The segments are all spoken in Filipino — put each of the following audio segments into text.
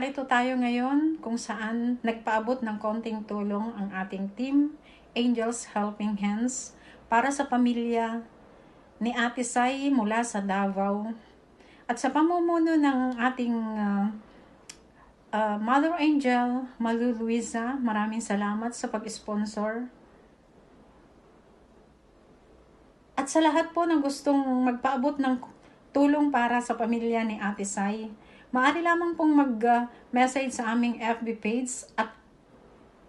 narito tayo ngayon kung saan nagpaabot ng konting tulong ang ating team, Angels Helping Hands, para sa pamilya ni Ate Sai mula sa Davao. At sa pamumuno ng ating Mother Angel, Malu Luisa, maraming salamat sa pag-sponsor. At sa lahat po na gustong magpaabot ng tulong para sa pamilya ni Ate Sai, maaari lamang pong mag-message sa aming FB page at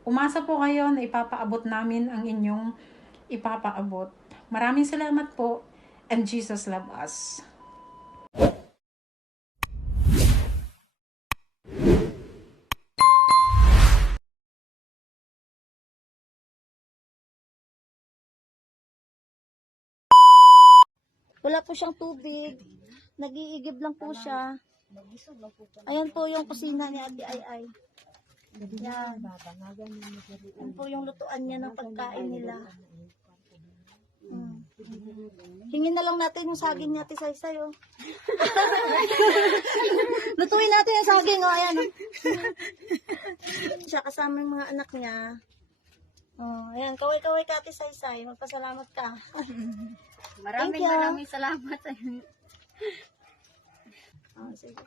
umasa po kayo na ipapaabot namin ang inyong ipapaabot. Maraming salamat po, and Jesus love us. Wala po siyang tubig. Nag-iigib lang po siya. Ayan po yung kusina ni Ate Ay. Yan. Yan po yung lutuan niya ng pagkain nila. Hingin na lang natin yung saging ni Ate Saysay, oh. Lutuin natin yung saging, oh. Ayan, oh. Siya kasama yung mga anak niya. Oh, ayan, kaway-kaway ka, Ate Saysay. Magpasalamat ka. Maraming salamat. Oh, sige.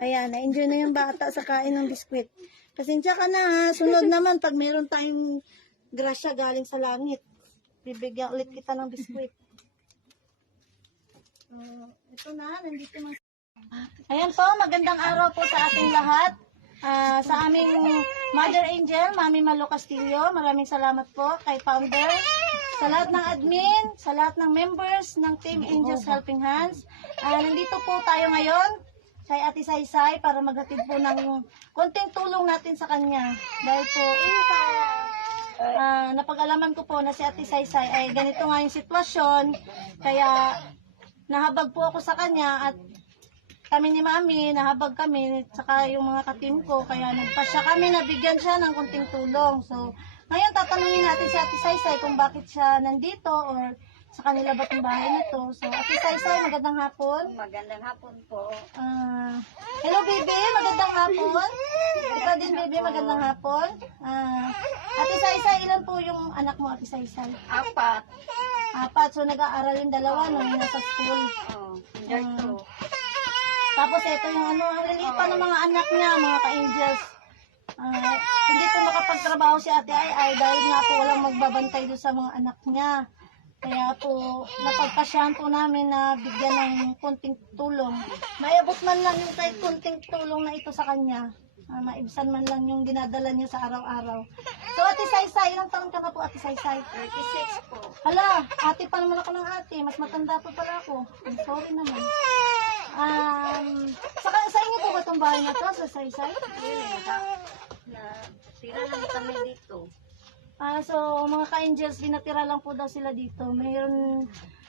Ayan, na-enjoy na yung bata sa kain ng biskwit. Pasensya ka na, ha. Sunod naman, pag meron tayong grasya galing sa langit, bibigyan ulit kita ng biskwit. Ito na, nandito na. Ayan po, magandang araw po sa ating lahat. Sa aming Mother Angel, Mami Malu Castillo, maraming salamat po kay founder, sa lahat ng admin, sa lahat ng members ng Team Angels Helping Hands. Nandito po tayo ngayon kay Ate Saysay para maghatid po ng konting tulong natin sa kanya. Dahil po, napag-alaman ko po na si Ate Saysay ay ganito nga yung sitwasyon. Kaya nahabag po ako sa kanya at kami ni Mami, nahabag kami, saka yung mga katim ko. Kaya nagpasya kami, nabigyan siya ng konting tulong. So, ngayon tatanungin natin si Ate Saysay kung bakit siya nandito or sa kanila ba't yung bahay na to. So, Ate Saysay, magandang hapon. Magandang hapon po. Hello, baby. Magandang hapon. Ikaw din, baby. Magandang hapon. Ate Saysay, ilan po yung anak mo, Ate Saysay? 4. 4. So, nag-aaral yung dalawa, no? Yung nasa school. Enjoy to. Tapos, ito yung ang liliit pa ng mga anak niya, mga ka-angels. Hindi po makapagtrabaho si Ate Ay dahil nga po walang magbabantay doon sa mga anak niya. Kaya po, napagpasyahan po namin na bigyan ng konting tulong. Maiabot man lang yung kahit konting tulong na ito sa kanya. Maibsan man lang yung dinadala niya sa araw-araw. So, Ate Saysay, ilang taon ka na po, Ate Saysay? 36 po. Hala, ate pa naman ako ng ate. Mas matanda pa pala ako. I'm sorry naman. Sa inyo po ba itong bahay na ito, sa Saysay? Tira lang kami dito. So, mga ka-angels, binatira lang po daw sila dito. Mayroon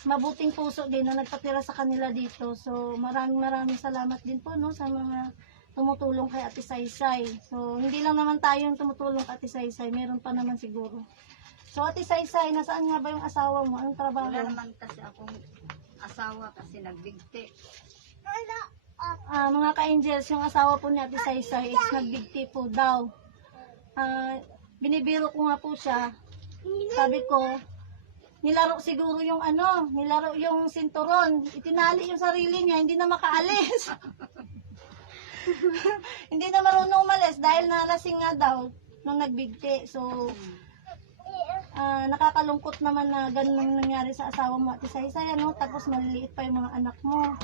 mabuting puso din na nagpatira sa kanila dito. So, maraming salamat din po, no, sa mga tumutulong kay Ate Saysay. So, hindi lang naman tayo yung tumutulong kay Ate Saysay. Meron pa naman siguro. So, Ate Saysay, nasaan nga ba yung asawa mo? Anong trabaho? Wala naman kasi akong asawa kasi nagbigti. Mga ka-angels, yung asawa po ni Ate Saysay is nagbigti po daw. Binibiro ko nga po siya. Sabi ko, nilaro siguro yung nilaro yung sinturon. Itinali yung sarili niya, hindi na makaalis. Hindi na marunong umalis dahil nalasing nga daw nung nagbigti. So, nakakalungkot naman na ganun ang nangyari sa asawa mo, Ate Saysay, tapos maliliit pa yung mga anak mo.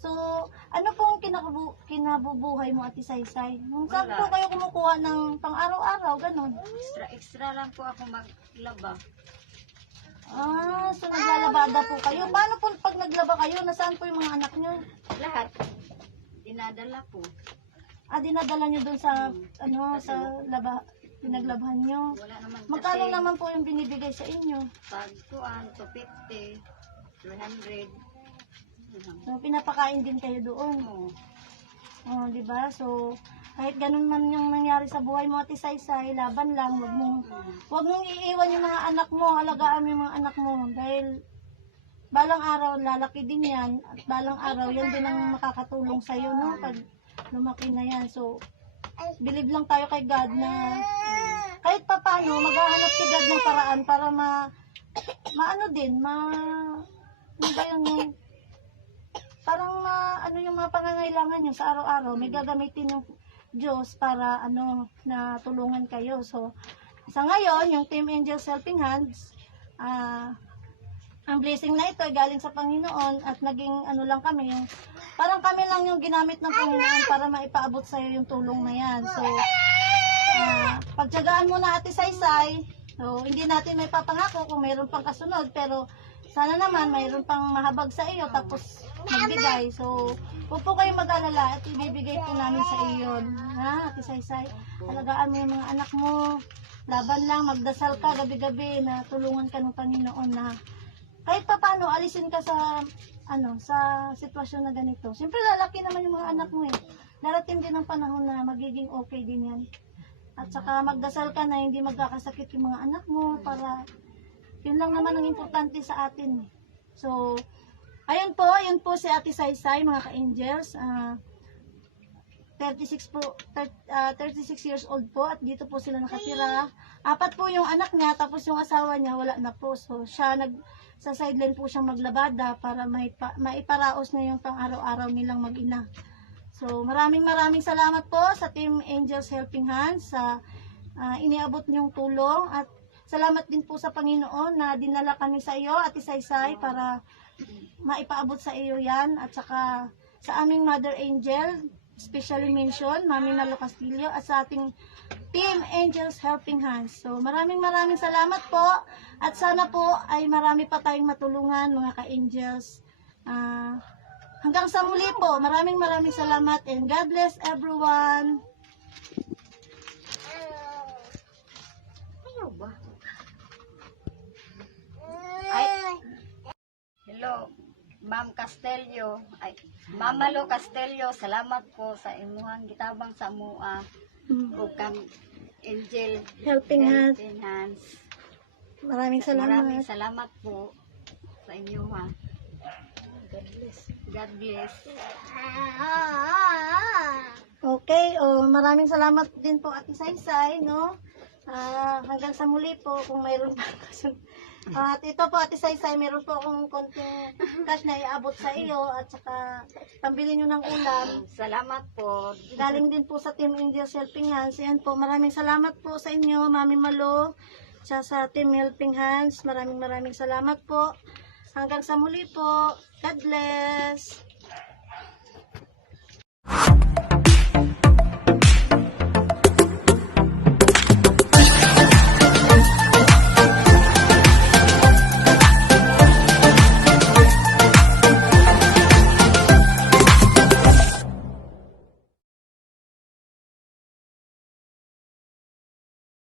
So, ano pong kinabubuhay mo, Ate Saysay? Saan po kayo kumukuha ng pang-araw-araw, ganun? Extra lang po ako maglaba. So naglalabada po kayo. Paano po pag naglaba kayo? Nasaan po yung mga anak nyo? Lahat. Dinadala po. Dinadala nyo dun sa, sa pinaglabahan nyo. Wala naman Magkano kasi. naman po yung binibigay sa inyo? Pag kuan, 250, 300. So, pinapakain din kayo doon. Di ba? So, kahit ganun man yung nangyari sa buhay mo, Ate Saysay, laban lang. Wag mong iiwan yung mga anak mo, alagaan mo yung mga anak mo. Dahil, balang araw, lalaki din yan. At balang araw, yan din ang makakatulong sa'yo, no? Pag lumaki na yan. So, believe lang tayo kay God na kahit pa paano, maghahanap si God ng paraan para maano din, ano ba yung parang ano yung mga pangangailangan nyo sa araw-araw, may gagamitin yung Diyos para na tulungan kayo. So, sa ngayon, yung Team Angels Helping Hands, ang blessing na ito ay galing sa Panginoon at naging lang kami, parang kami lang yung ginamit ng Panginoon para maipaabot sa'yo yung tulong na yan. So, pagtyagaan mo na Ate Saysay, so, hindi natin may papangako kung mayroon pang kasunod, pero sana naman mayroon pang mahabag sa iyo tapos magbigay. So, huwag po kayong mag-alala at ibibigay po namin sa iyo yun. Ha, Ate Saysay? Alagaan mo yung mga anak mo. Laban lang, magdasal ka gabi-gabi na tulungan ka ng Panginoon na kahit pa paano, alisin ka sa sa sitwasyon na ganito. Siyempre, lalaki naman yung mga anak mo eh. Darating din ang panahon na magiging okay din yan. At saka magdasal ka na hindi magkakasakit yung mga anak mo para yun lang naman ang importante sa atin. So, ayun po si Ate Saysay, mga ka-angels. 36 years old po at dito po sila nakatira. 4 po yung anak niya, tapos yung asawa niya wala na po. So, siya sa sideline po siyang maglabada para maiparaos niya yung pang-araw-araw nilang mag-ina. So, maraming salamat po sa Team Angels Helping Hands sa iniabot niyong tulong at salamat din po sa Panginoon na dinala kami sa iyo, Ate Saysay, para maipaabot sa iyo yan. At saka sa aming Mother Angel, especially mention, Mami Malo Castillo, at sa ating Team Angels Helping Hands. So, maraming salamat po. At sana po ay marami pa tayong matulungan, mga ka-angels. Hanggang sa muli po, maraming salamat and God bless everyone. Ano ba? Ay, hello, Ma'am Castelio. Ay, Ma'am Malo Castelio, salamat po sa imuhang gitabang sa mua. O kang Angel Helping Hands. Hands. Maraming salamat. Maraming salamat po sa inyo ha. God bless. God bless. Okay, maraming salamat din po Ate Saysay, no? Hanggang sa muli po kung mayroon pa kasunod. At ito po Ate Saysay, meron po akong konting cash na iabot sa iyo at saka pambili nyo ng ulam. Salamat po. Galing din po sa Team Angels Helping Hands. Yan po, maraming salamat po sa inyo, Mami Malo, sa Team Helping Hands. Maraming salamat po. Hanggang sa muli po. God bless.